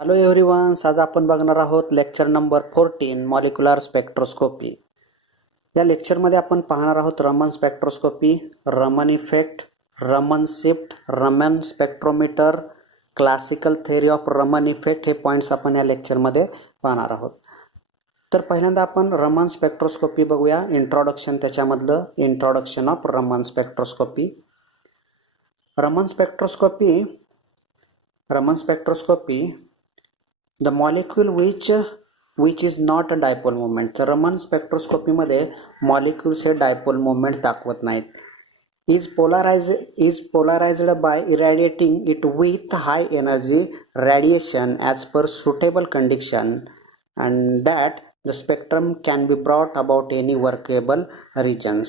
Hello everyone's, आज आपण बघणार आहोत लेक्चर नंबर 14 मॉलिक्युलर स्पेक्ट्रोस्कोपी. या लेक्चरमध्ये आपण पाहणार आहोत Raman spectroscopy, Raman effect, Raman shift, Raman spectrometer, classical theory of Raman effect. हे पॉईंट्स आपण या लेक्चरमध्ये पाहणार आहोत. तर पहिल्यांदा आपण रमन स्पेक्ट्रोस्कोपी बघूया. इंट्रोडक्शन, त्याच्यामधलं introduction of Raman spectroscopy. Raman spectroscopy the molecule which is not a dipole moment. तर रमन स्पेक्ट्रोस्कोपीमध्ये मॉलिक्युल्स हे डायपोल मोमेंट दाखवत नाहीत. is polarized by irradiating it with high energy radiation as per suitable condition, and that the spectrum can be brought about any workable regions.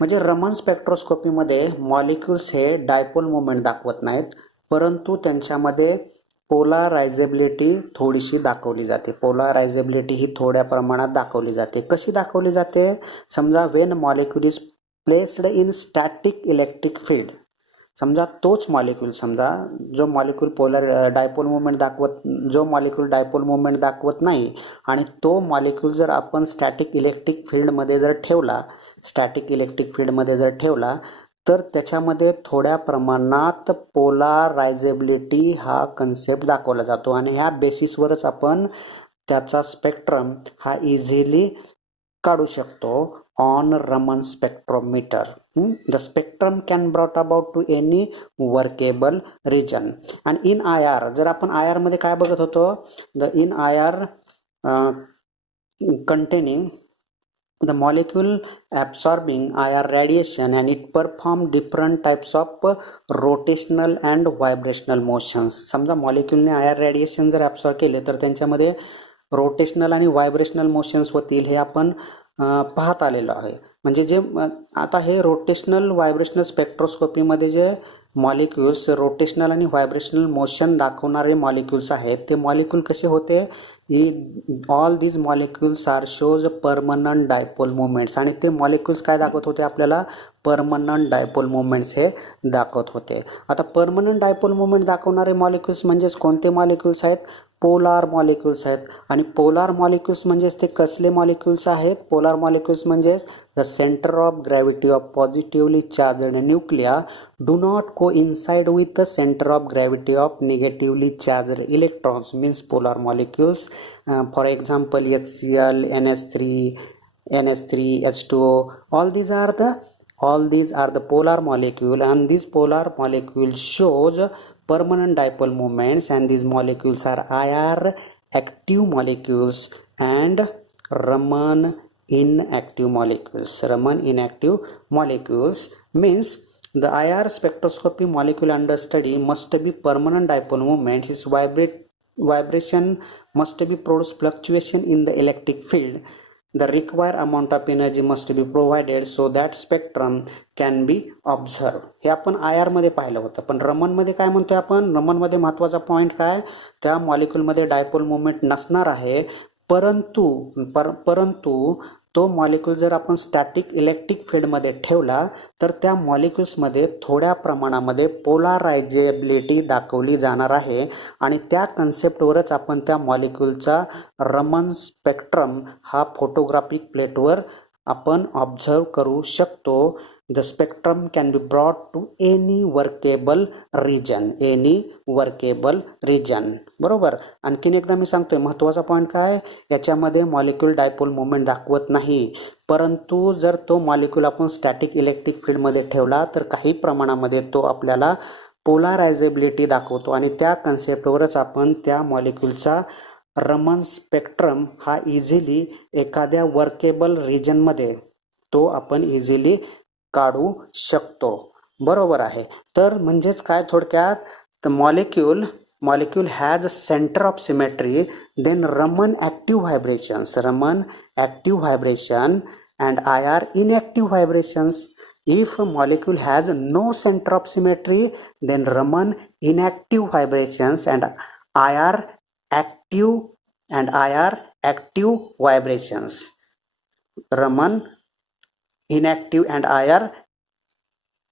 म्हणजे Raman स्पेक्ट्रोस्कोपीमध्ये molecules हे dipole moment दाखवत नाहीत, परंतु त्यांच्यामध्ये पोलारायझेबिलिटी थोडीशी दाखवली जाते. पोलारायझेबिलिटी ही थोड्या प्रमाणात दाखवली जाते. कशी दाखवली जाते? समजा Wien molecule is placed in static electric field. समजा तोच मॉलिक्यूल, समजा जो मॉलिक्यूल डायपोल मोमेंट दाखवत नाही आणि तो मॉलिक्यूल जर आपण स्टॅटिक इलेक्ट्रिक फील्डमध्ये जर ठेवला तर त्याच्यामध्ये थोड्या प्रमाणात पोलारायझेबिलिटी हा कन्सेप्ट दाखवला जातो आणि ह्या बेसिसवरच आपण त्याचा स्पेक्ट्रम हा इझिली काढू शकतो on Raman spectrometer. The spectrum can brought about to any workable region. आणि इन आय आर, जर आपण आय आर मध्ये काय बघत होतो, in I R containing the molecule absorbing IR radiation and it perform different types of rotational and vibrational motions. समजा मॉलिक्यूलने IR radiation जर absorb केले तर त्यांच्यामध्ये रोटेशनल आणि व्हायब्रेशनल मोशन्स होतील, हे आपण पाहत आलेलो आहे. म्हणजे जे आता हे रोटेशनल व्हायब्रेशनल स्पेक्ट्रोस्कोपीमध्ये जे मॉलिक्युल्स रोटेशनल आणि व्हायब्रेशनल मोशन दाखवणारे मॉलिक्युल्स आहेत, ते मॉलिक्यूल कसे होते? All these molecules are shows permanent dipole movements. आणि ते मॉलिक्युल्स काय दाखवत होते? आपल्याला परमनंट डायपोल मुवमेंट्स हे दाखवत होते. आता परमनंट डायपोल मुवमेंट दाखवणारे मॉलिक्युल्स म्हणजेच कोणते मॉलिक्युल्स आहेत? पोलार मॉलिक्युल्स आहेत. आणि पोलार मॉलिक्युल्स म्हणजेच ते कसले मॉलिक्युल्स आहेत? पोलार मॉलिक्युल्स म्हणजेच the center of gravity of positively charged nuclei do not coincide with the center of gravity of negatively charged electrons, means polar molecules. For example, HCl, NH3, H2O, all these are the polar molecule, and these polar molecules shows permanent dipole moments, and these molecules are IR active molecules and Raman inactive molecules. Raman inactive molecules means the IR spectroscopy molecule under study must be permanent dipole moments. Its vibration must be produce fluctuation in the electric field. The required amount of energy must be provided so that spectrum can be observed. हे आपण IR मध्ये पाहिलं होतं. पण रमन मध्ये काय म्हणतोय आपण? रमन मध्ये महत्वाचा पॉइंट काय? त्या मॉलिक्यूल मध्ये डायपोल मुवमेंट नसणार आहे, परंतु तो मॉलिक्यूल जर आपण स्टॅटिक इलेक्ट्रिक फील्डमध्ये ठेवला तर त्या मॉलिक्युल्समध्ये थोड्या प्रमाणामध्ये पोलारायझेबिलिटी दाखवली जाणार आहे. आणि त्या कन्सेप्टवरच आपण त्या मॉलिक्यूलचा रमन स्पेक्ट्रम हा फोटोग्राफिक प्लेटवर आपण ऑब्झर्व करू शकतो. The spectrum can be brought to any workable region. बरोबर. आणखीन एकदा मी सांगतोय, महत्वाचा पॉईंट काय? याच्यामध्ये मॉलिक्यूल डायपोल मुवमेंट दाखवत नाही, परंतु जर तो मॉलिक्यूल आपण स्टॅटिक इलेक्ट्रिक फील्डमध्ये ठेवला तर काही प्रमाणामध्ये तो आपल्याला पोलारायझेबिलिटी दाखवतो आणि त्या कन्सेप्टवरच आपण त्या मॉलिक्यूलचा रमन स्पेक्ट्रम हा इझिली एखाद्या वर्केबल रिजनमध्ये तो आपण इझिली काढू शकतो. बरोबर आहे. तर म्हणजेच काय थोडक्यात, the molecule has a center of symmetry, then Raman active vibration and IR inactive vibrations. If a molecule has no center of symmetry, then Raman inactive vibrations and IR active vibrations. Raman inactive and IR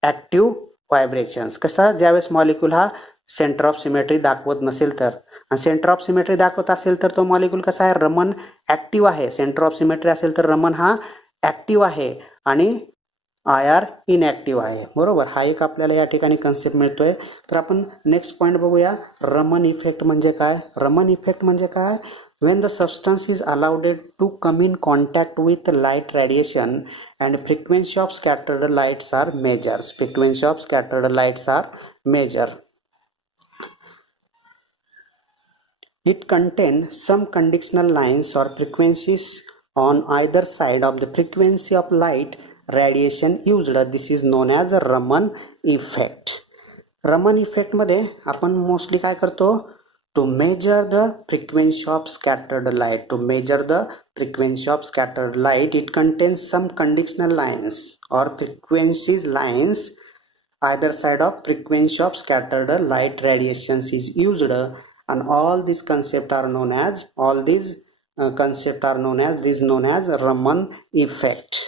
active vibrations. कसा? ज्यावेळेस molecule हा centre of symmetry दाखवत नसेल तर, आणि centre of symmetry दाखवत असेल तर तो मॉलिक्यूल कसा आहे, रमन ॲक्टिव्ह आहे. सेंटर ऑफ सिमेट्री असेल तर रमन हा ॲक्टिव्ह आहे आणि IR इनॲक्टिव्ह आहे. बरोबर, हा एक आपल्याला या ठिकाणी कन्सेप्ट मिळतोय. तर आपण नेक्स्ट पॉईंट बघूया. रमन इफेक्ट म्हणजे काय? रमन इफेक्ट म्हणजे काय? When the substance is allowed to come in contact with light radiation and frequency of scattered lights are measured. Frequency of scattered lights are measured. It contains some conditional lines or frequencies on either side of the frequency of light radiation used. This is known as Raman effect. Raman effect मध्ये आपण mostly काय करतो? To measure the frequency of scattered light. To measure the frequency of scattered light, it contains some conditional lines or frequencies lines either side of frequency of scattered light radiations is used, and all these concepts are known as Raman effect.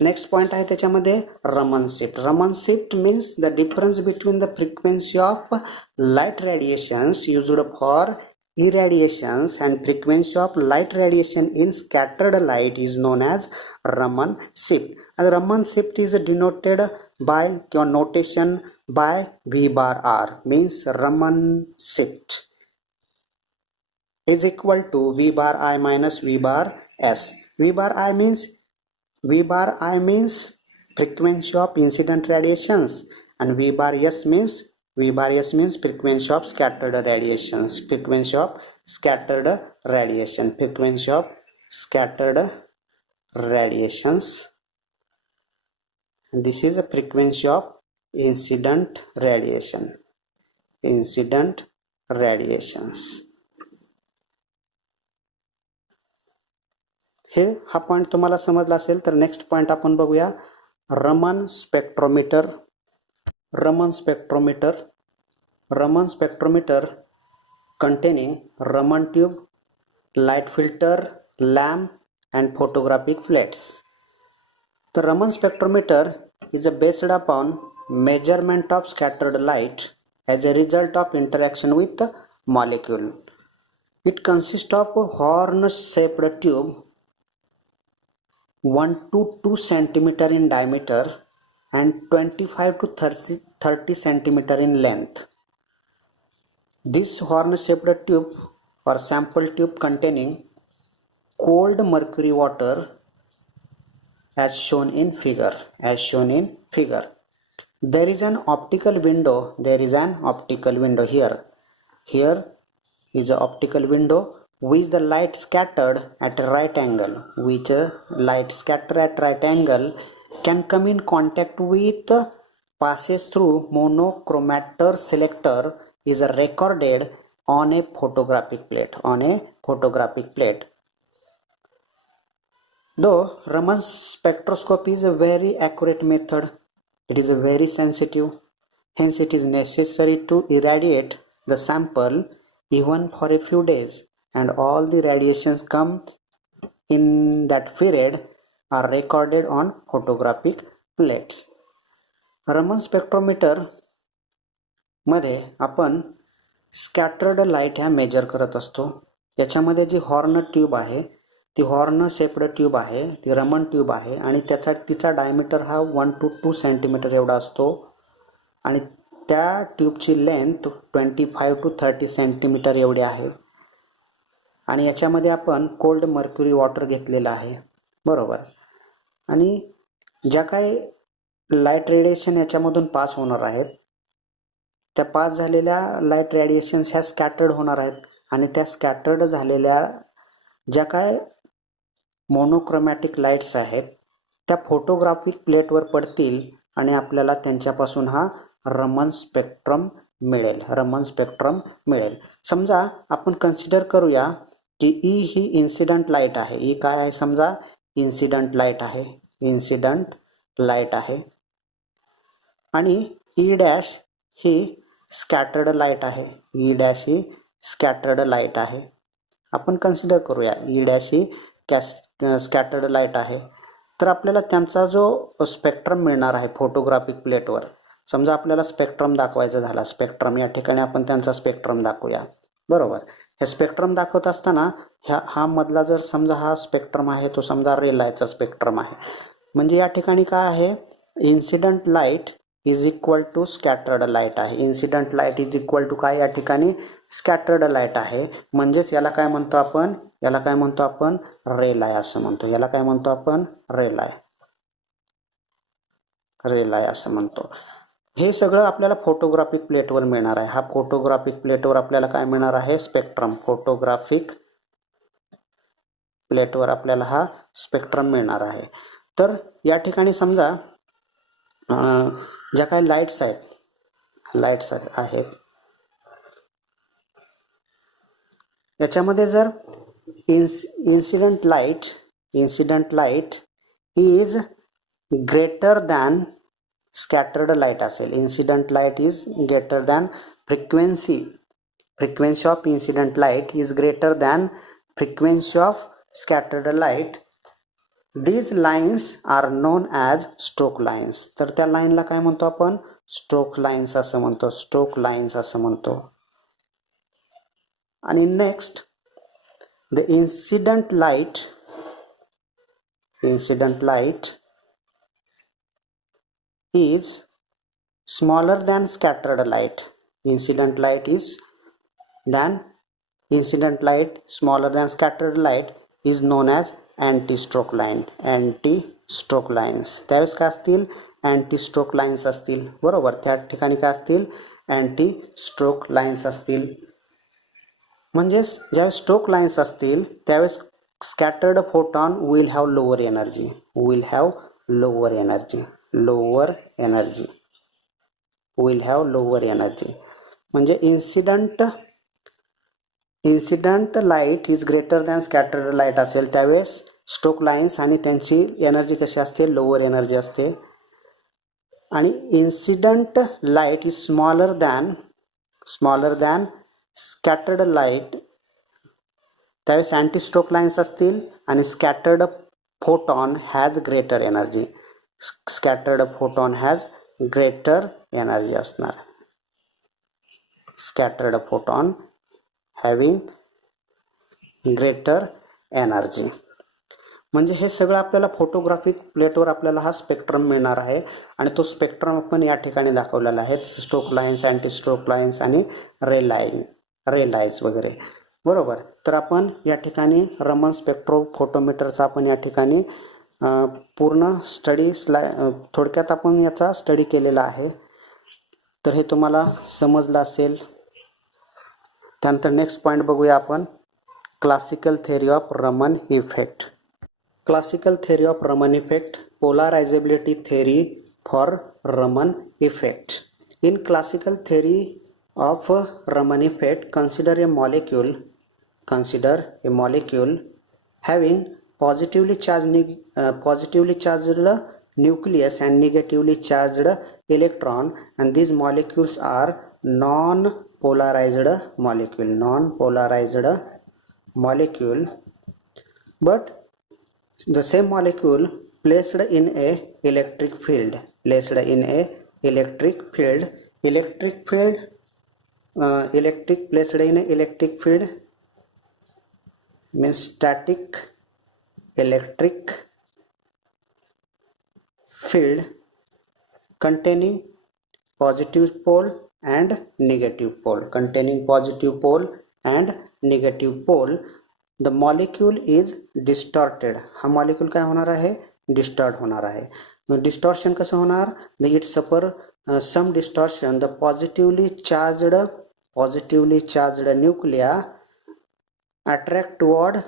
Next point आहे त्याच्यामध्ये Raman shift. Raman shift means the difference between the frequency of light radiations used for irradiations and frequency of light radiation in scattered light is known as Raman shift. And Raman shift is denoted by your notation by V bar R, means Raman shift is equal to V bar I minus V bar S. V bar I means frequency of incident radiations, and V bar S means frequency of scattered radiations. Frequency of scattered radiations. This is a frequency of incident radiations. हे हा point तुम्हाला समजला असेल तर next point आपण बघूया. Raman spectrometer. Raman spectrometer containing Raman tube, light filter, lamp and photographic plates. The Raman spectrometer is based upon measurement of scattered light as a result of interaction with the molecule. It consists of a horn-shaped tube 1 to 2 centimeter in diameter and 25 to 30 centimeter in length. This horn-shaped tube or sample tube containing cold mercury water as shown in figure. There is an optical window here. Here is an optical window which the light scattered at a right angle, can come in contact with, passes through monochromator selector, is recorded on a photographic plate. Though Raman spectroscopy is a very accurate method, it is very sensitive, hence it is necessary to irradiate the sample even for a few days, and all the radiations come in that period are recorded on photographic plates. Raman spectrometer मध्ये आपण scattered light ह्या major करत असतो. याच्यामध्ये जी horn tube आहे ती horn shaped tube आहे, ती रमन ट्यूब आहे आणि तिचा डायमीटर हा 1 to 2 सेंटीमीटर एवढा असतो आणि त्या ट्यूबची लेंथ 25 to 30 सेंटीमीटर एवढी आहे आणि याच्यामध्ये आपण कोल्ड मर्क्युरी वॉटर घेतलेला आहे. बरोबर. आणि ज्या काही लाईट रेडिएशन याच्यामधून पास होणार आहेत त्या पास झालेल्या लाईट रेडिएशन्स ह्या स्कॅटर्ड होणार आहेत आणि त्या स्कॅटर्ड झालेल्या ज्या काय मोनोक्रोमॅटिक लाईट्स आहेत त्या फोटोग्राफिक प्लेटवर पडतील आणि आपल्याला त्यांच्यापासून हा रमन स्पेक्ट्रम मिळेल. समजा आपण कन्सिडर करूया की ई ही इन्सिडंट लाईट आहे. ई काय आहे? समजा इन्सिडंट लाईट आहे आणि ई डॅश ही स्कॅटर्ड लाईट आहे. आपण कन्सिडर करूया ई डॅश ही स्कॅटर्ड लाईट आहे. तर आपल्याला त्यांचा जो स्पेक्ट्रम मिळणार आहे फोटोग्राफिक प्लेटवर समजा आपल्याला स्पेक्ट्रम दाखवायचा झाला, स्पेक्ट्रम या ठिकाणी आपण त्यांचा स्पेक्ट्रम दाखवूया. बरोबर. हे स्पेक्ट्रम दाखवत असताना हा मधला जर समजा हा स्पेक्ट्रम आहे तो समजा रे लाईटचा स्पेक्ट्रम आहे. म्हणजे या ठिकाणी काय आहे, incident light is equal to scattered light आहे. Incident light is equal to काय, या ठिकाणी स्कॅटर्ड लाईट आहे. म्हणजेच याला काय म्हणतो आपण, याला काय म्हणतो आपण, रे लाय असं म्हणतो. याला काय म्हणतो आपण, रे लाय, रे लाय असं म्हणतो. हे सगळं आपल्याला फोटोग्राफिक प्लेटवर मिळणार आहे. हा फोटोग्राफिक प्लेटवर आपल्याला काय मिळणार आहे, स्पेक्ट्रम. फोटोग्राफिक प्लेटवर आपल्याला हा स्पेक्ट्रम मिळणार आहे. तर या ठिकाणी समजा ज्या काही लाईट्स आहेत याच्यामध्ये जर incident light is greater than scattered light असेल. Incident light is greater than frequency of incident light is greater than frequency of scattered light. These lines are known as stroke lines. तर त्या लाईनला काय म्हणतो आपण, स्ट्रोक लाईन्स असं म्हणतो. Stroke lines असं म्हणतो. आणि next, the incident light is smaller than scattered light. Incident light smaller than scattered light is known as anti-stroke line. Anti-stroke lines. त्यावेळेस काय असतील, अँटी-स्ट्रोक लाईन्स असतील. बरोबर. त्या ठिकाणी काय असतील, अँटी-स्ट्रोक लाईन्स असतील. म्हणजेच ज्यावेळेस स्ट्रोक लाईन्स असतील त्यावेळेस scattered photon will have lower energy. म्हणजे incident light is greater than scattered light असेल त्यावेळेस स्ट्रोक लाईन्स आणि त्यांची एनर्जी कशी असते, लोअर एनर्जी असते. आणि incident light is smaller than scattered light त्यावेळेस अँटी स्ट्रोक लाईन्स असतील आणि scattered photon has greater energy. असणार. Scattered photon having greater energy. म्हणजे हे सगळं आपल्याला फोटोग्राफिक प्लेटवर आपल्याला हा स्पेक्ट्रम मिळणार आहे. आणि तो स्पेक्ट्रम आपण या ठिकाणी दाखवलेला आहे. Stroke lines, anti stroke lines आणि रे लाईन्स वगैरे. बरोबर. तर आपण या ठिकाणी रमन स्पेक्ट्रोफोटोमीटरचा आपण या ठिकाणी पूर्ण थोडक्यात आपण याचा स्टडी केलेला आहे. तर हे तुम्हाला समजलं असेल. त्यानंतर नेक्स्ट पॉईंट बघूया आपण, classical theory of Raman effect. Classical theory of Raman effect, polarizability theory for Raman effect. In classical theory of Raman effect, consider a molecule having positively charged nucleus and negatively charged electron, and these molecules are non-polarized molecule, but the same molecule placed in a electric field means static electric field containing positive pole and negative pole. The molecule is distorted. हा molecule काय होणार आहे, distort होणार आहे. Distortion कसं होणार, it सफर some distortion. The positively charged nuclei attract toward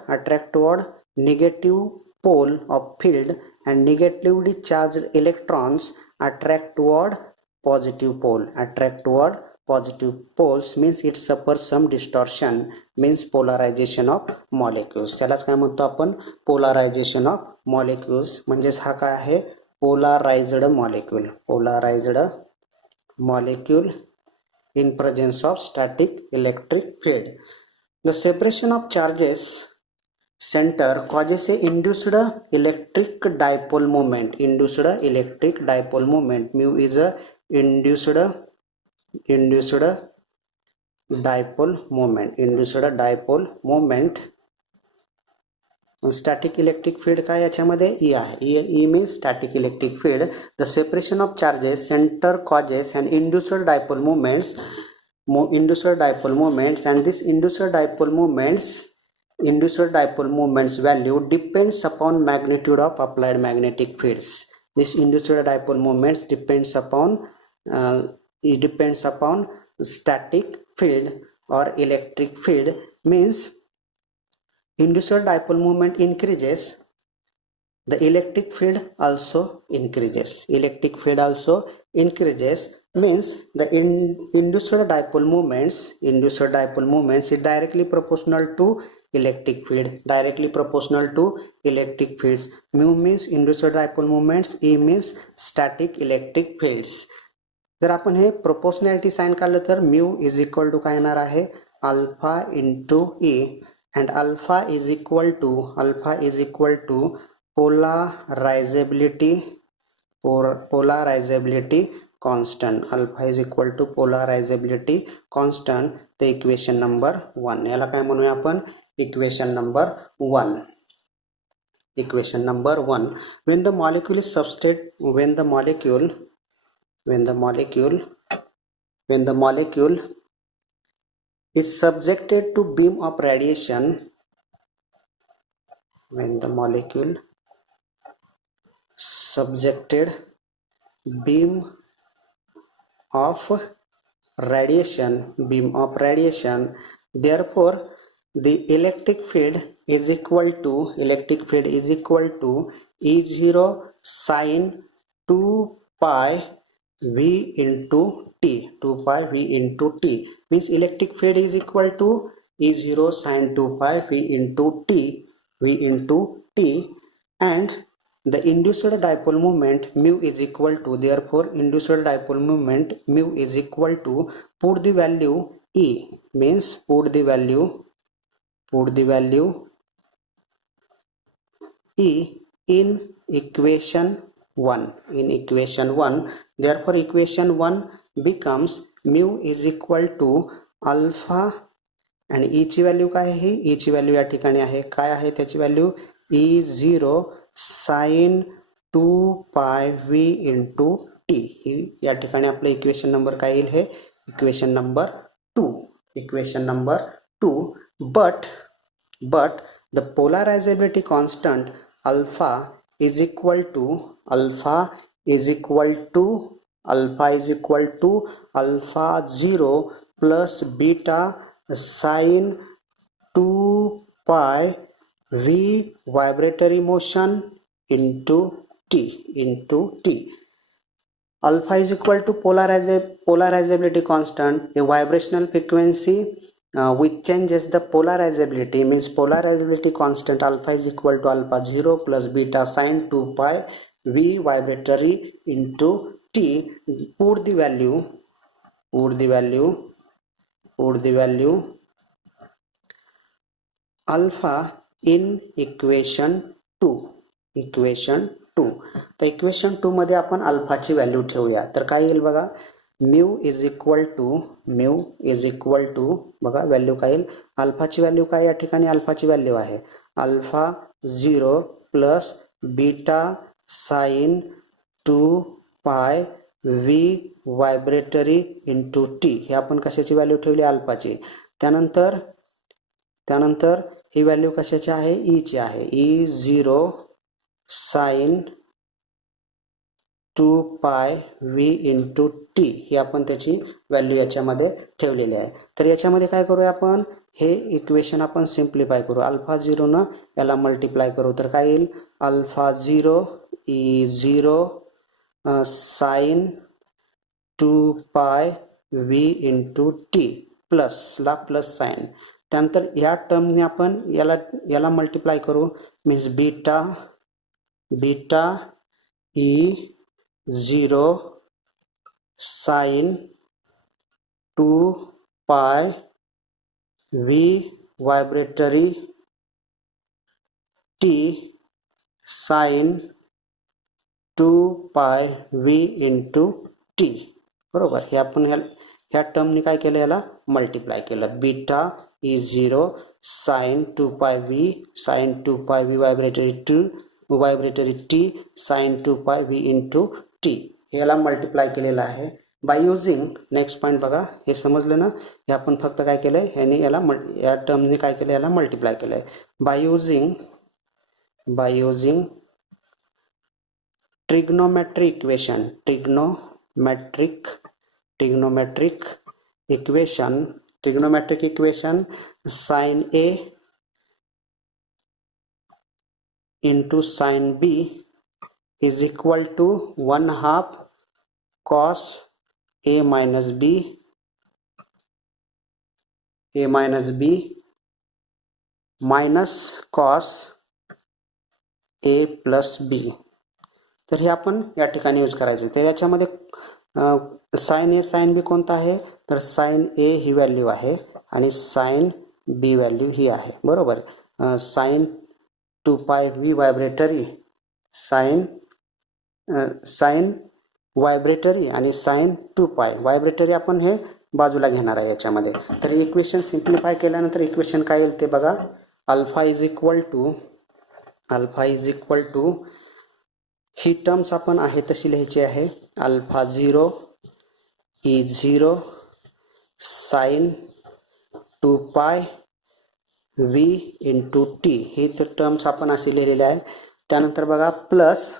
negative pole of field, and negatively charged electrons attract toward positive poles, means it suffers some distortion, means polarization of molecules. त्यालाच काय म्हणतो आपण, पोलारायझेशन of molecules. म्हणजेच हा काय आहे, polarised molecule in presence of static electric field. The separation of charges center causes a induced electric dipole moment. Mu is a induced dipole moment. Static electric field काय याच्यामध्ये ई आहे. E means static electric field. The separation of charges centre causes and induced dipole moments and this induced dipole moments value depends upon magnitude of applied magnetic fields. This induced dipole moments depends upon static field or electric field. Means induced dipole moment increases, the electric field also increases. Means the induced dipole moments is directly proportional to electric field, Mu means induced dipole moments, E means static electric fields. जर आपण हे proportionality sign काढलं तर mu is equal to काय येणार आहे, alpha into E, and alpha is equal to polarizability constant. Alpha is equal to polarizability constant. The equation number 1 याला काय म्हणूया आपण, equation number 1. When the molecule is substrate, when the molecule is subjected to beam of radiation, when the molecule subjected beam of radiation, therefore the electric field is equal to E0 sin 2 pi V into T. Means electric field is equal to E0 sin 2 pi V into T, and the induced dipole moment mu is equal to, therefore induced dipole moment mu is equal to, put the value E, means put the value E in equation 1. Therefore equation 1 becomes mu is equal to alpha, and E ची value काय आहे, E ची value या ठिकाणी आहे, काय आहे त्याची value, E0 sin 2 pi V into T. ही या ठिकाणी आपलं इक्वेशन नंबर काय येईल, हे equation number 2. But the polarizability constant alpha is equal to alpha 0 plus beta sin 2 pi V vibratory motion into T. Alpha is equal to polarizability constant, a vibrational frequency which changes the polarizability, means polarizability constant alpha is equal to alpha 0 plus beta sin 2 pi V vibratory into T. Put the value alpha in equation 2. तर equation 2 मध्ये आपण अल्फाची value ठेवूया. तर काय येईल बघा, mu is equal to बघा value काय येईल, अल्फाची व्हॅल्यू काय, या ठिकाणी अल्फाची व्हॅल्यू आहे alpha 0 plus beta sine 2 pi V वायब्रेटरी into T. हे आपण कशाची व्हॅल्यू ठेवली, अल्फाची. त्यानंतर ही व्हॅल्यू कशाची आहे, ई ची आहे, E0 sine 2 pi v into T. ही आपण त्याची व्हॅल्यू याच्यामध्ये ठेवलेली आहे. तर याच्यामध्ये काय करूया आपण, हे इक्वेशन आपण सिम्प्लिफाय करू, अल्फा 0 न याला मल्टिप्लाय करू. तर काय येईल, alpha 0 E0 sine 2 pi v into t प्लसला प्लस साइन. त्यानंतर या टर्मने आपण याला मल्टिप्लाय करू, means beta E0 sine 2 pi V वायब्रेटरी T sign 2 pi v into T. बरोबर. हे आपण ह्या टर्मनी काय केलं, याला मल्टिप्लाय केलं. Beta is 0 sign 2 pi V sign 2 pi V वायब्रेटरी T sign 2 pi v into T, याला मल्टिप्लाय केलेलं आहे. बाय युझिंग, नेक्स्ट पॉईंट बघा, हे समजलं ना. हे आपण फक्त काय केलंय, ह्याने याला या टर्मने काय केलं, याला मल्टिप्लाय केलंय. By using trigonometric equation, trigonometric equation sine A into sin b is equal to 1/2 cos a minus b minus cos a plus b. तर हे आपण या ठिकाणी यूज करायचे. तर याच्यामध्ये साइन ए साइन बी कोणता आहे, तर साइन ए ही व्हॅल्यू आहे आणि साइन बी व्हॅल्यू ही आहे. बरोबर. साइन 2 पाय व्ही वायब्रेटरी, साइन वायब्रेटरी आणि साइन 2 पाय वायब्रेटरी आपण हे बाजूला घेणार आहे याच्यामध्ये. तर इक्वेशन सिम्प्लिफाय केल्यानंतर इक्वेशन काय येईल ते बघा. अल्फा इज इक्वल टू ही टर्म्स आपण आहे तशी लिहायची आहे. Alpha 0 is 0 sign 2 pi v into T, ही तर टर्म्स आपण असे लिहिलेले आहे. त्यानंतर बघा प्लस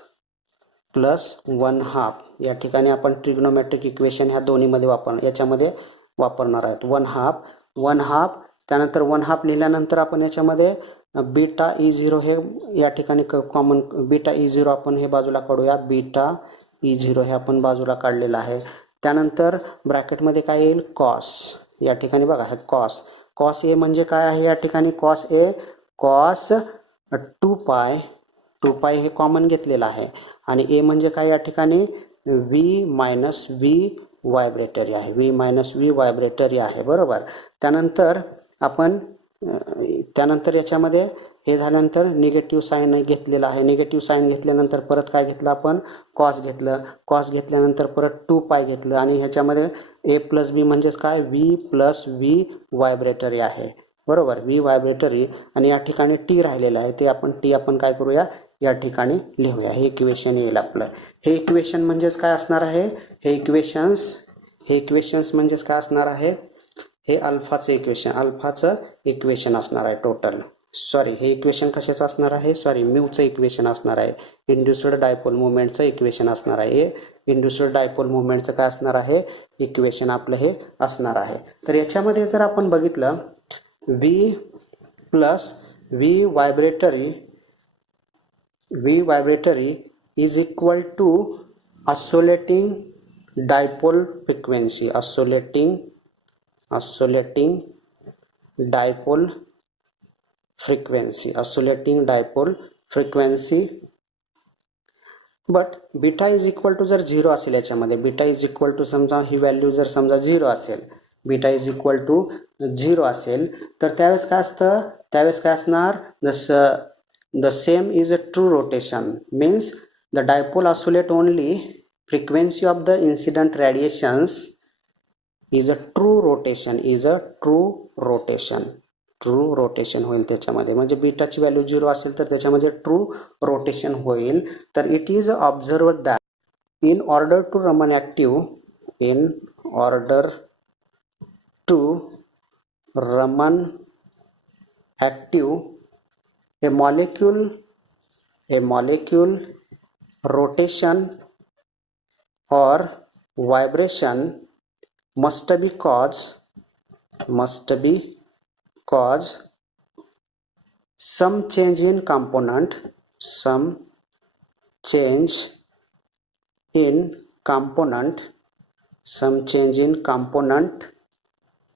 1/2, या ठिकाणी आपण ट्रिग्नोमेट्रिक इक्वेशन ह्या दोन्हीमध्ये याच्यामध्ये वापरणार आहेत. 1/2 त्यानंतर 1/2 लिहिल्यानंतर आपण याच्यामध्ये बीटा ई 0 हे या ठिकाणी कॉमन, बीटा ई 0 आपण हे बाजूला काढूया. बीटा ई 0 हे आपण बाजूला काढलेलं आहे. त्यानंतर ब्रॅकेटमध्ये काय येईल, कॉस, या ठिकाणी बघा हे कॉस ए म्हणजे काय आहे, या ठिकाणी कॉस 2 पाय हे कॉमन घेतलेलं आहे. आणि ए म्हणजे काय, या ठिकाणी व्ही मायनस व्ही वायब्रेटरी आहे, व्ही मायनस व्ही वायब्रेटरी आहे. बरोबर. त्यानंतर याच्यामध्ये हे झाल्यानंतर निगेटिव्ह साईन घेतलेला आहे. निगेटिव्ह साईन घेतल्यानंतर परत काय घेतलं आपण, कॉस घेतलं. कॉस घेतल्यानंतर परत 2 पाय घेतलं आणि ह्याच्यामध्ये ए प्लस बी म्हणजेच काय, व्ही प्लस व्ही वायब्रेटरी आहे. बरोबर, व्ही वायब्रेटरी. आणि या ठिकाणी टी राहिलेलं आहे, ते आपण काय करूया, या ठिकाणी लिहूया. हे इक्वेशन येईल आपलं. हे इक्वेशन म्हणजेच काय असणार आहे, हे इक्वेशन्स म्हणजेच काय असणार आहे, हे अल्फाचं इक्वेशन असणार आहे टोटल. सॉरी, हे इक्वेशन कशाचं असणार आहे, म्यूचं इक्वेशन असणार आहे. इंड्युस्ड डायपोल मुवमेंटचं इक्वेशन असणार आहे. हे इंड्युस्ड डायपोल मुवमेंटचं काय असणार आहे, इक्वेशन आपलं हे असणार आहे. तर याच्यामध्ये जर आपण बघितलं, v plus v vibratory is equal to oscillating dipole frequency, oscillating dipole frequency. But beta is equal to जर 0 असेल, याच्यामध्ये बीटा इज इक्वल टू समजा ही व्हॅल्यू जर समजा 0 असेल, बीटा इज इक्वल टू 0 असेल, तर त्यावेळेस काय असतं, त्यावेळेस काय असणार, the same is a true rotation, means the dipole oscillate only, frequency of the incident radiations is a true rotation होईल त्याच्यामध्ये. म्हणजे बीटाची व्हॅल्यू 0 असेल तर त्याच्यामध्ये ट्रू रोटेशन होईल. तर it is observed that in order to Raman active a molecule rotation or vibration must be cause some change in component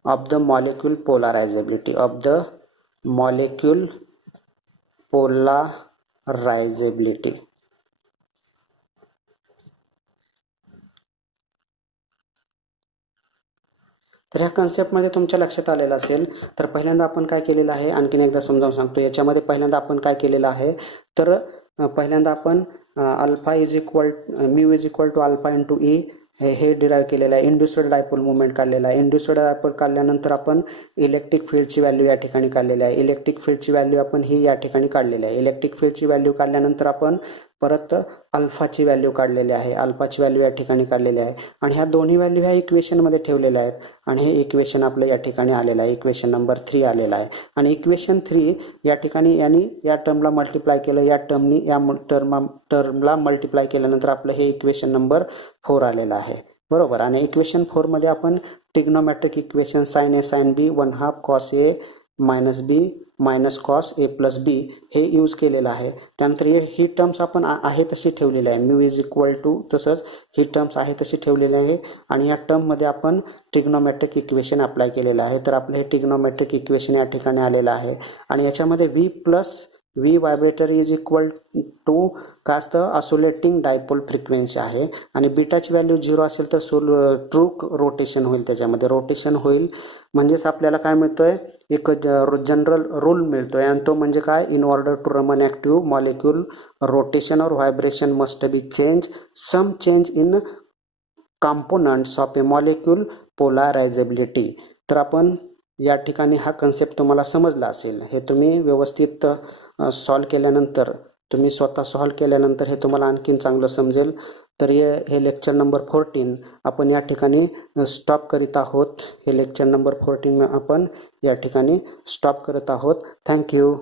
of the molecule polarizability, तर ह्या कन्सेप्टमध्ये तुमच्या लक्षात आलेलं असेल. तर पहिल्यांदा आपण काय केलेलं आहे, आणखीन एकदा समजावून सांगतो. याच्यामध्ये पहिल्यांदा आपण काय केलेलं आहे, तर पहिल्यांदा आपण mu is equal to alpha into E हे डिराईव्ह केलेलं आहे. इंड्युस्ड डायपोल मुवमेंट काढलेला आहे. इंड्युस्ड डायपोल काढल्यानंतर आपण इलेक्ट्रिक फील्डची व्हॅल्यू या ठिकाणी काढलेली आहे. इलेक्ट्रिक फील्डची व्हॅल्यू आपण ही या ठिकाणी काढलेली आहे. इलेक्ट्रिक फील्डची व्हॅल्यू काढल्यानंतर आपण परत अल्फाची व्हॅल्यू काढलेली आहे. अल्फाची व्हॅल्यू या ठिकाणी काढलेली आहे आणि ह्या दोन्ही व्हॅल्यू ह्या इक्वेशनमध्ये ठेवलेल्या आहेत आणि हे इक्वेशन आपलं या ठिकाणी आलेलं आहे. इक्वेशन नंबर 3 आलेला आहे आणि इक्वेशन 3 या ठिकाणी यांनी या टर्मला मल्टिप्लाय केलं, या टर्मनी या टर्मला मल्टिप्लाय केल्यानंतर आपलं हे इक्वेशन नंबर 4 आलेलं आहे. बरोबर. आणि इक्वेशन 4 मध्ये आपण trigonometric equation sine A sine B 1/2 cos A minus B minus cos A plus बी हे यूज केलेलं आहे. त्यानंतर ही टर्म्स आपण आहे तशी ठेवलेली आहे. म्यू इज इक्वल टू, तसंच ही टर्म्स आहे तशी ठेवलेली आहे आणि या टर्ममध्ये आपण ट्रिग्नोमेट्रिक इक्वेशन अप्लाय केलेलं आहे. तर आपलं हे ट्रिग्नोमेट्रिक इक्वेशन या ठिकाणी आलेलं आहे आणि याच्यामध्ये V plus V vibrator is equal to काय असतं, ऑसिलेटिंग डायपोल फ्रिक्वेन्सी आहे आणि बीटाची व्हॅल्यू 0 असेल तर ट्रू रोटेशन होईल, त्याच्यामध्ये रोटेशन होईल. म्हणजेच आपल्याला काय मिळतोय, एक जनरल रूल मिळतोय आणि तो म्हणजे काय, in order to Raman active molecule rotation or vibration must be some change in components of a molecule polarizability. तर आपण या ठिकाणी हा कन्सेप्ट तुम्हाला समजला असेल. हे तुम्ही व्यवस्थित सॉल्व केल्यानंतर, तुम्ही स्वतः सॉल्व केल्यानंतर हे तुम्हाला आणखीन चांगलं समजेल. तर हे लेक्चर नंबर 14 आपण या ठिकाणी स्टॉप करीत आहोत. हे लेक्चर नंबर 14 आपण या ठिकाणी स्टॉप करत आहोत. थँक्यू.